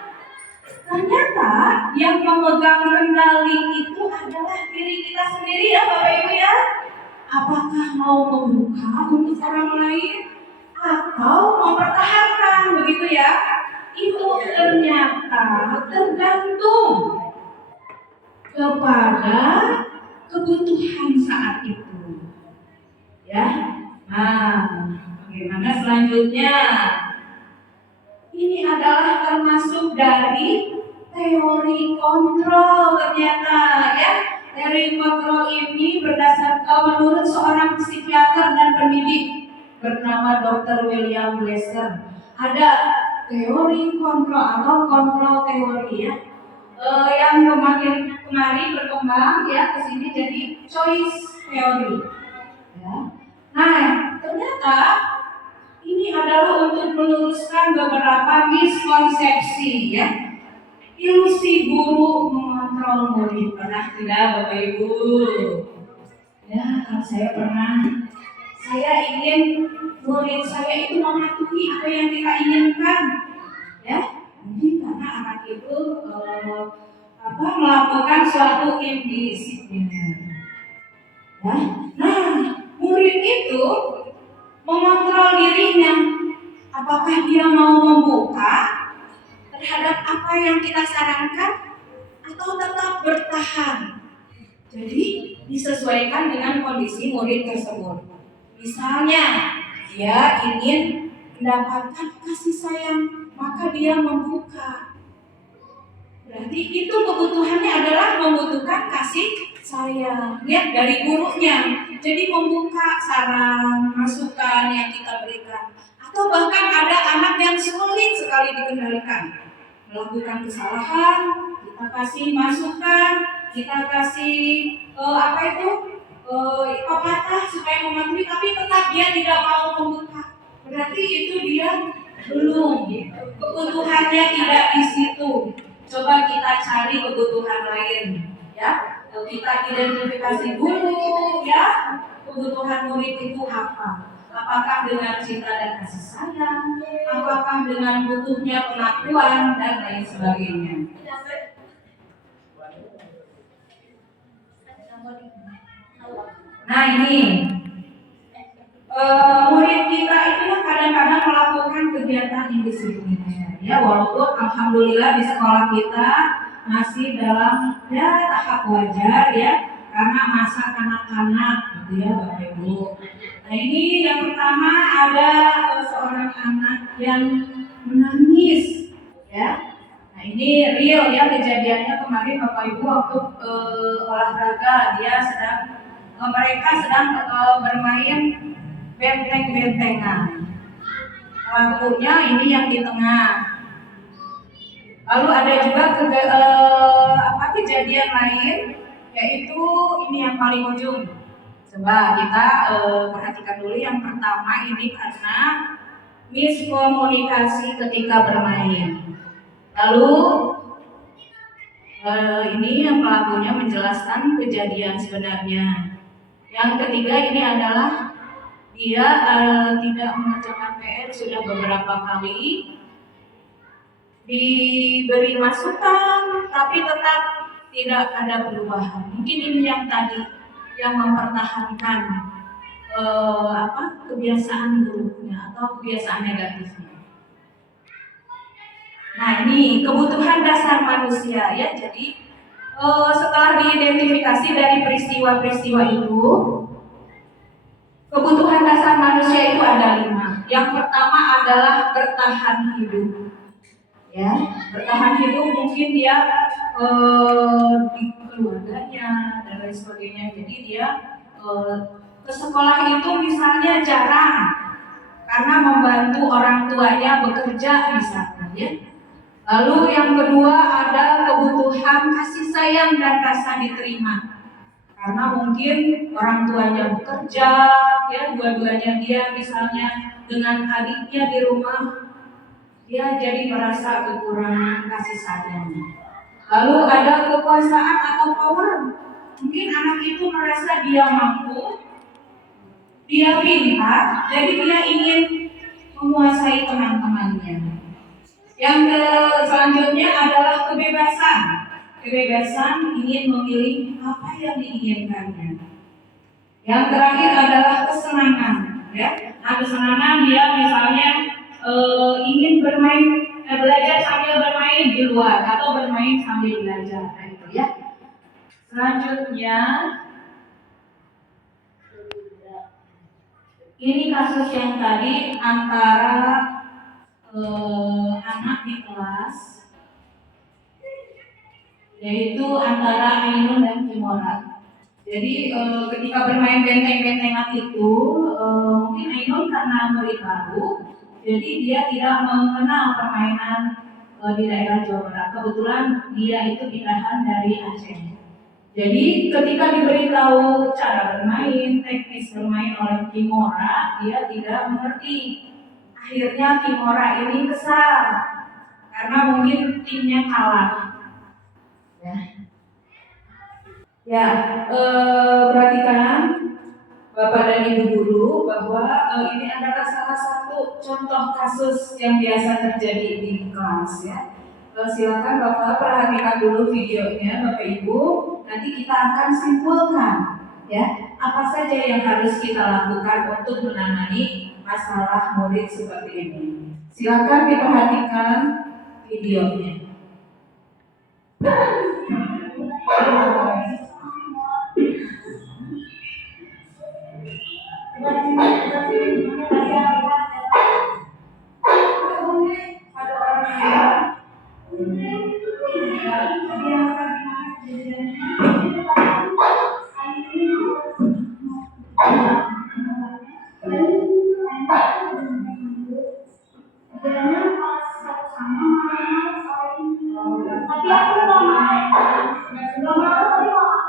ternyata yang memegang kendali itu adalah diri kita sendiri ya Bapak Ibu ya. Apakah mau membuka untuk orang lain atau mempertahankan begitu ya? Itu ternyata tergantung kepada kebutuhan saat itu. Ya. Nah, bagaimana selanjutnya? Ini adalah termasuk dari teori kontrol ternyata ya. Teori kontrol ini berdasarkan menurut seorang psikiater dan pendidik bernama Dr. William Glasser. Ada teori kontrol atau kontrol teori ya. Yang kemarin berkembang ya ke sini jadi choice theory. Ya. Nah, ternyata ini adalah untuk meluruskan beberapa miskonsepsi ya. Ilusi guru mengontrol murid. Pernah tidak Bapak Ibu? Ya, kalau saya pernah. Saya ingin murid saya itu mematuhi apa yang kita inginkan. Ya, mungkin karena anak itu melakukan suatu indisipliner. Ya. Nah, murid itu mengontrol dirinya, apakah dia mau membuka terhadap apa yang kita sarankan atau tetap bertahan. Jadi disesuaikan dengan kondisi murid tersebut. Misalnya dia ingin mendapatkan kasih sayang, maka dia membuka. Berarti itu kebutuhannya adalah membutuhkan kasih sayang ya, dari gurunya. Jadi membuka saran, masukan yang kita berikan. Atau bahkan ada anak yang sulit sekali dikendalikan, melakukan kesalahan, kita kasih masukan, kita kasih pepatah supaya mematuhi, tapi tetap dia tidak mau membuka. Berarti itu dia belum, gitu. Kebutuhannya tidak di situ. Coba kita cari kebutuhan lain, ya. Kita identifikasi dulu, ya. Kebutuhan murid itu apa? Apakah dengan cinta dan kasih sayang? Apakah dengan butuhnya pengakuan dan lain sebagainya? Nah ini murid kita itu kadang-kadang melakukan kegiatan indisipliner. Ya walaupun alhamdulillah di sekolah kita masih dalam ya tahap wajar ya karena masa kanak-kanak gitu ya Bapak Ibu. Nah ini yang pertama ada seorang anak yang menangis ya. Nah ini real ya kejadiannya kemarin Bapak Ibu waktu olahraga dia mereka sedang bermain benteng-bentengan. Lampunya ini yang di tengah. Lalu ada juga kejadian lain yaitu ini yang paling ujung. Coba kita perhatikan dulu yang pertama ini karena miskomunikasi ketika bermain. Lalu ini yang pelakunya menjelaskan kejadian sebenarnya. Yang ketiga ini adalah dia tidak mengerjakan PR sudah beberapa kali, diberi masukan tapi tetap tidak ada perubahan. Mungkin ini yang tadi yang mempertahankan kebiasaan buruknya atau kebiasaan negatifnya. Nah ini kebutuhan dasar manusia ya. Jadi setelah diidentifikasi dari peristiwa-peristiwa itu, kebutuhan dasar manusia itu ada 5. Yang pertama adalah bertahan hidup. Ya, bertahan hidup mungkin dia di keluarganya dan lain sebagainya. Jadi dia ke sekolah itu misalnya jarang karena membantu orang tuanya bekerja misalnya ya. Lalu yang kedua ada kebutuhan kasih sayang dan rasa diterima. Karena mungkin orang tuanya bekerja, ya dua-duanya dia misalnya dengan adiknya di rumah, dia jadi merasa kekurangan kasih sayang. Lalu ada kekuasaan atau power. Mungkin anak itu merasa dia mampu, dia pintar, jadi dia ingin menguasai teman-temannya. Yang selanjutnya adalah kebebasan. Kebebasan ingin memilih apa yang diinginkannya. Yang terakhir adalah kesenangan. Ya, nah, kesenangan dia misalnya ingin belajar sambil bermain di luar atau bermain sambil belajar. Nah, itu ya. Selanjutnya, ini kasus yang tadi antara anak di kelas, yaitu antara Ainun dan Kimora. Jadi ketika bermain benteng-bentengan itu, mungkin Ainun karena murid baru, jadi dia tidak mengenal permainan di daerah Jawa Barat. Kebetulan dia itu pindahan dari Aceh. Jadi ketika diberitahu cara bermain, teknis bermain oleh Kimora, dia tidak mengerti. Akhirnya Kimora ini kesal karena mungkin timnya kalah. Perhatikan Bapak dan Ibu guru bahwa ini adalah salah satu contoh kasus yang biasa terjadi di kelas ya. Silakan Bapak perhatikan dulu videonya Bapak Ibu. Nanti kita akan simpulkan ya apa saja yang harus kita lakukan untuk menangani masalah murid seperti ini. Silakan diperhatikan videonya. Tapi aku nggak mau tadi kalau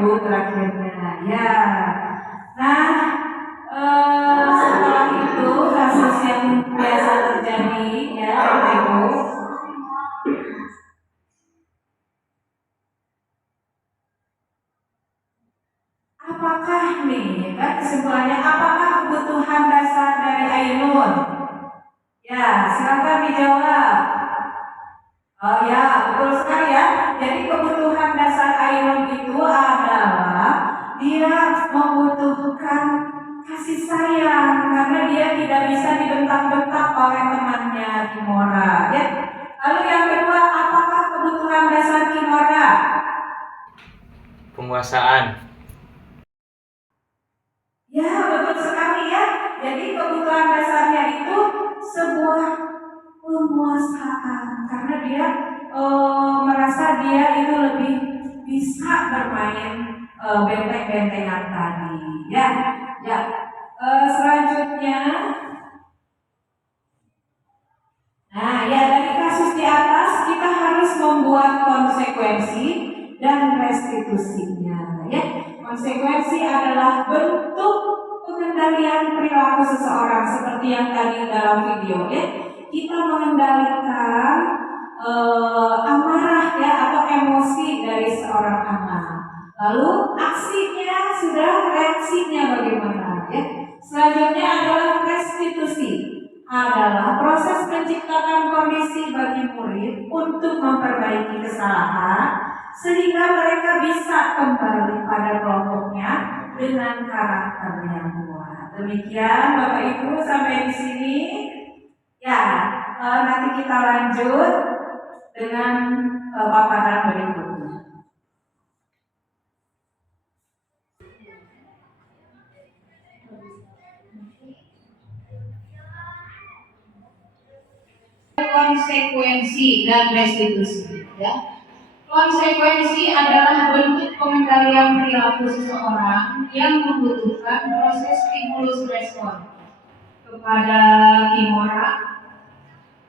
Ibu terakhirnya ya. Nah, setelah itu kasus yang biasa terjadi ya Bapak Ibu. Apakah nih kan kesimpulannya apakah kebutuhan dasar dari Ainun? Ya, silakan dijawab. Oh ya, betul sekali ya. Jadi kebutuhan dasar Ainun itu adalah dia membutuhkan kasih sayang karena dia tidak bisa dibentak-bentak oleh temannya Kimora. Ya. Lalu yang kedua, apakah kebutuhan dasar Kimora? Penguasaan. Ya, betul sekali ya. Jadi kebutuhan dasarnya itu sebuah penguasaan karena dia merasa dia itu lebih bisa bermain benteng-bentengan tadi. Ya, ya. Selanjutnya, nah ya dari kasus di atas kita harus membuat konsekuensi dan restitusinya. Ya, konsekuensi adalah bentuk pengendalian perilaku seseorang seperti yang tadi dalam video ya. Kita mengendalikan amarah ya atau emosi dari seorang anak. Lalu aksinya sudah, reaksinya bagaimana ya. Selanjutnya adalah restitusi, adalah proses menciptakan kondisi bagi murid untuk memperbaiki kesalahan sehingga mereka bisa kembali pada kelompoknya dengan karakter yang kuat. Demikian Bapak Ibu sampai di sini. Ya, nanti kita lanjut dengan paparan berikutnya. Konsekuensi dan restitusi. Ya. Konsekuensi adalah bentuk pengendalian perilaku seseorang yang membutuhkan proses stimulus respon. Kepada Kimora,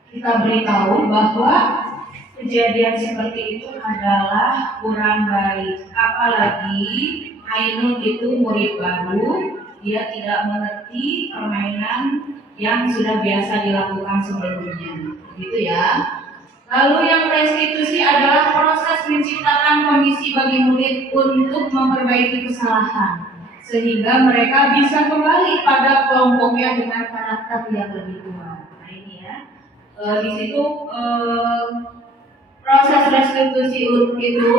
kita beritahu bahwa kejadian seperti itu adalah kurang baik. Apalagi Ainun itu murid baru, dia tidak mengerti permainan yang sudah biasa dilakukan sebelumnya. Gitu ya. Lalu yang restitusi adalah proses menciptakan kondisi bagi murid untuk memperbaiki kesalahan sehingga mereka bisa kembali pada kelompoknya dengan karakter yang lebih kuat. Nah ini ya, di situ proses restitusi itu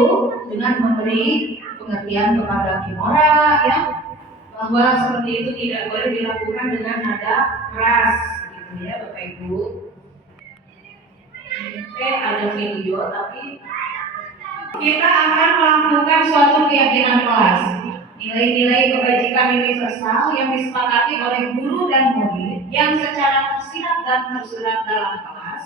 dengan memberi pengertian kepada Kimora ya bahwa seperti itu tidak boleh dilakukan dengan nada keras, gitu ya Bapak Ibu. Ada video tapi kita akan melakukan suatu keyakinan kelas. Nilai-nilai kebajikan universal yang disepakati oleh guru dan murid yang secara tersirat dan tersurat dalam kelas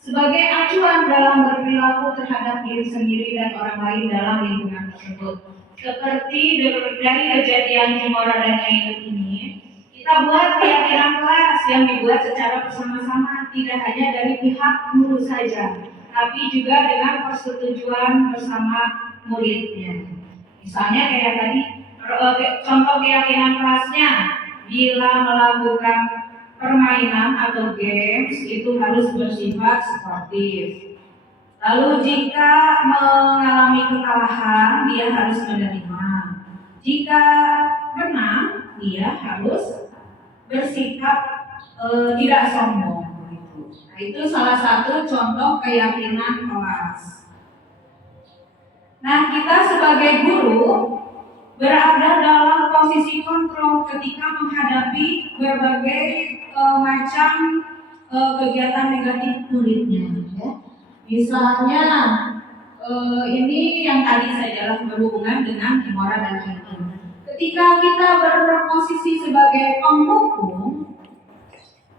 sebagai acuan dalam berperilaku terhadap diri sendiri dan orang lain dalam lingkungan tersebut. Seperti dari kejadian Kimora dan Ainun ini, kita buat keyakinan kelas yang dibuat secara bersama-sama, tidak hanya dari pihak guru saja, tapi juga dengan persetujuan bersama muridnya. Misalnya kayak tadi, contoh keyakinan kelasnya, bila melakukan permainan atau games itu harus bersifat sportif. Lalu jika mengalami kekalahan, dia harus menerima. Jika menang, dia harus bersikap tidak sombong. Nah, itu salah satu contoh keyakinan kelas. Nah, kita sebagai guru berada dalam posisi kontrol ketika menghadapi berbagai macam kegiatan negatif muridnya. Ya. Misalnya ini yang tadi saya berhubungan dengan Kimora dan Ainun. Ketika kita berposisi sebagai penghukum,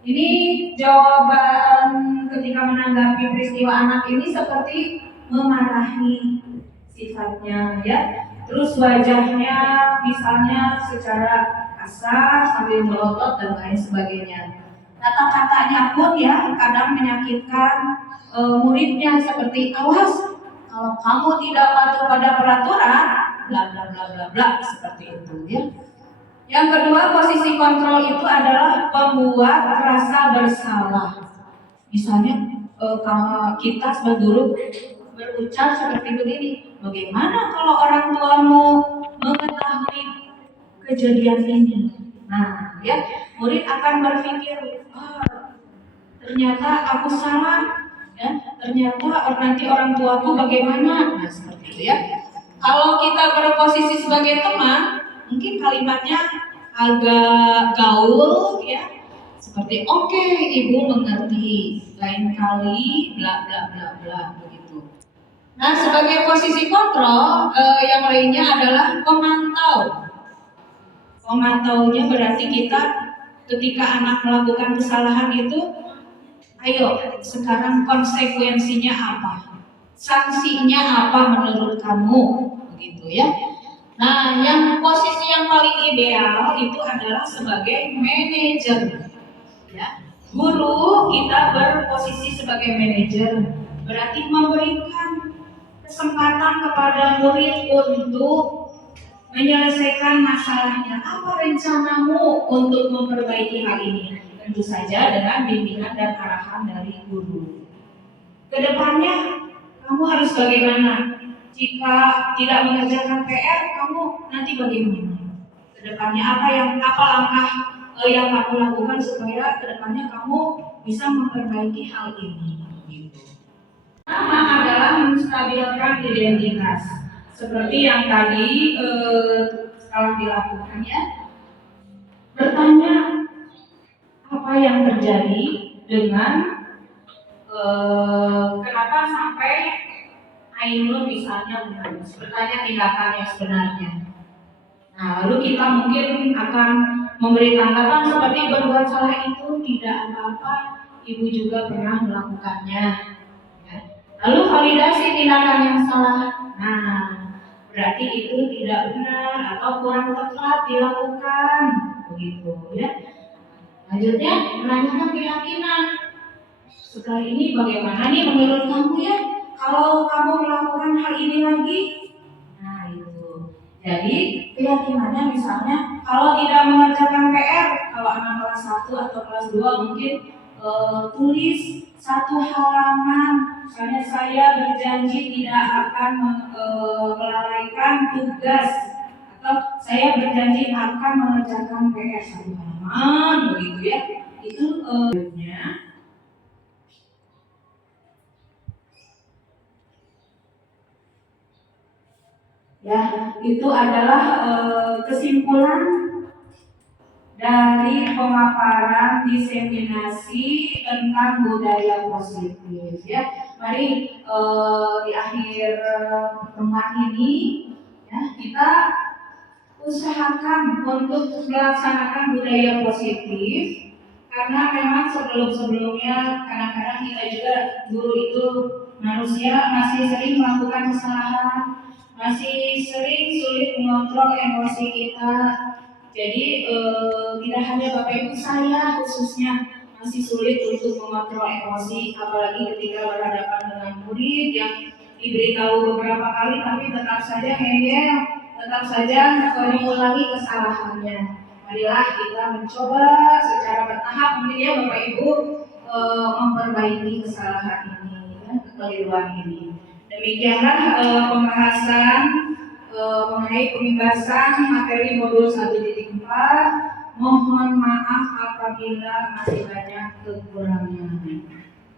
ini jawaban ketika menanggapi peristiwa anak ini seperti memarahi sifatnya, ya. Terus wajahnya misalnya secara kasar sambil melotot dan lain sebagainya. Kata-katanya pun ya kadang menyakitkan muridnya seperti awas kalau kamu tidak patuh pada peraturan bla bla bla bla bla, seperti itu ya. Yang kedua, posisi kontrol itu adalah pembuat rasa bersalah. Misalnya kalau kita sebagai guru berucap seperti begini, bagaimana kalau orang tuamu mengetahui kejadian ini? Nah, ya, murid akan berpikir, ternyata aku salah, ya, ternyata nanti orang tuaku bagaimana? Nah, seperti itu ya. Kalau kita berposisi sebagai teman, mungkin kalimatnya agak gaul, ya, seperti oke, ibu mengerti, lain kali, bla bla bla bla, begitu. Nah, sebagai posisi kontrol, yang lainnya adalah pemantau. Memantaunya berarti kita ketika anak melakukan kesalahan itu, ayo sekarang konsekuensinya apa? Sanksinya apa menurut kamu? Begitu ya. Nah, yang posisi yang paling ideal itu adalah sebagai manajer. Ya. Guru kita berposisi sebagai manajer, berarti memberikan kesempatan kepada murid untuk menyelesaikan masalahnya. Apa rencanamu untuk memperbaiki hal ini? Tentu saja dengan bimbingan dan arahan dari guru. Kedepannya kamu harus bagaimana? Jika tidak mengerjakan PR, kamu nanti bagaimana? Kedepannya apa langkah yang kamu lakukan supaya kedepannya kamu bisa memperbaiki hal ini? Pertama adalah menstabilkan identitas. Seperti yang tadi telah dilakukan ya, bertanya apa yang terjadi dengan kenapa sampai Ainun misalnya menangis, bertanya tindakan yang sebenarnya. Nah, lalu kita mungkin akan memberi tanggapan seperti berbuat salah itu tidak apa-apa, ibu juga pernah melakukannya. Ya. Lalu validasi tindakan yang salah. Nah, berarti itu tidak benar atau kurang tepat dilakukan, begitu ya. Lanjutnya menanyakan keyakinan. Setelah ini bagaimana nih menurut kamu ya? Kalau kamu melakukan hal ini lagi, nah itu. Jadi keyakinannya misalnya kalau tidak mengerjakan PR, kalau anak kelas 1 atau kelas 2 mungkin tulis 1 halaman. Misalnya saya berjanji tidak akan melalaikan tugas, atau saya berjanji akan mengerjakan PR 1 halaman, begitu ya. Itu ya, itu adalah kesimpulan dari pemaparan diseminasi tentang budaya positif ya. Mari di akhir pertemuan ini ya, kita usahakan untuk melaksanakan budaya positif, karena memang sebelum-sebelumnya kadang-kadang kita juga guru itu manusia masih sering melakukan kesalahan, masih sering sulit mengontrol emosi kita. Jadi tidak hanya Bapak Ibu, saya khususnya masih sulit untuk mengontrol emosi, apalagi ketika berhadapan dengan murid yang diberitahu beberapa kali tapi tetap saja ngeyel, tetap saja mengulangi kesalahannya. Marilah kita mencoba secara bertahap mungkin ya Bapak Ibu memperbaiki kesalahan ini, ya, kekeliruan ini. Demikianlah pembahasan mengenai pembebasan materi modul 1.4. Mohon maaf apabila masih banyak kekurangan.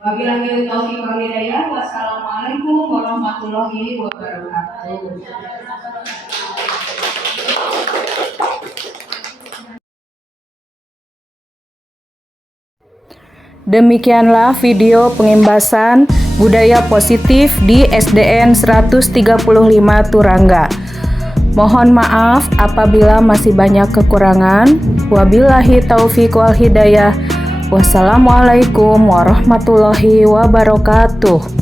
Wabillahi taufiq wal hidayah. Wassalamualaikum warahmatullahi wabarakatuh. Demikianlah video pengimbasan budaya positif di SDN 135 Turangga. Mohon maaf apabila masih banyak kekurangan. Wabillahi taufiq wal hidayah. Wassalamualaikum warahmatullahi wabarakatuh.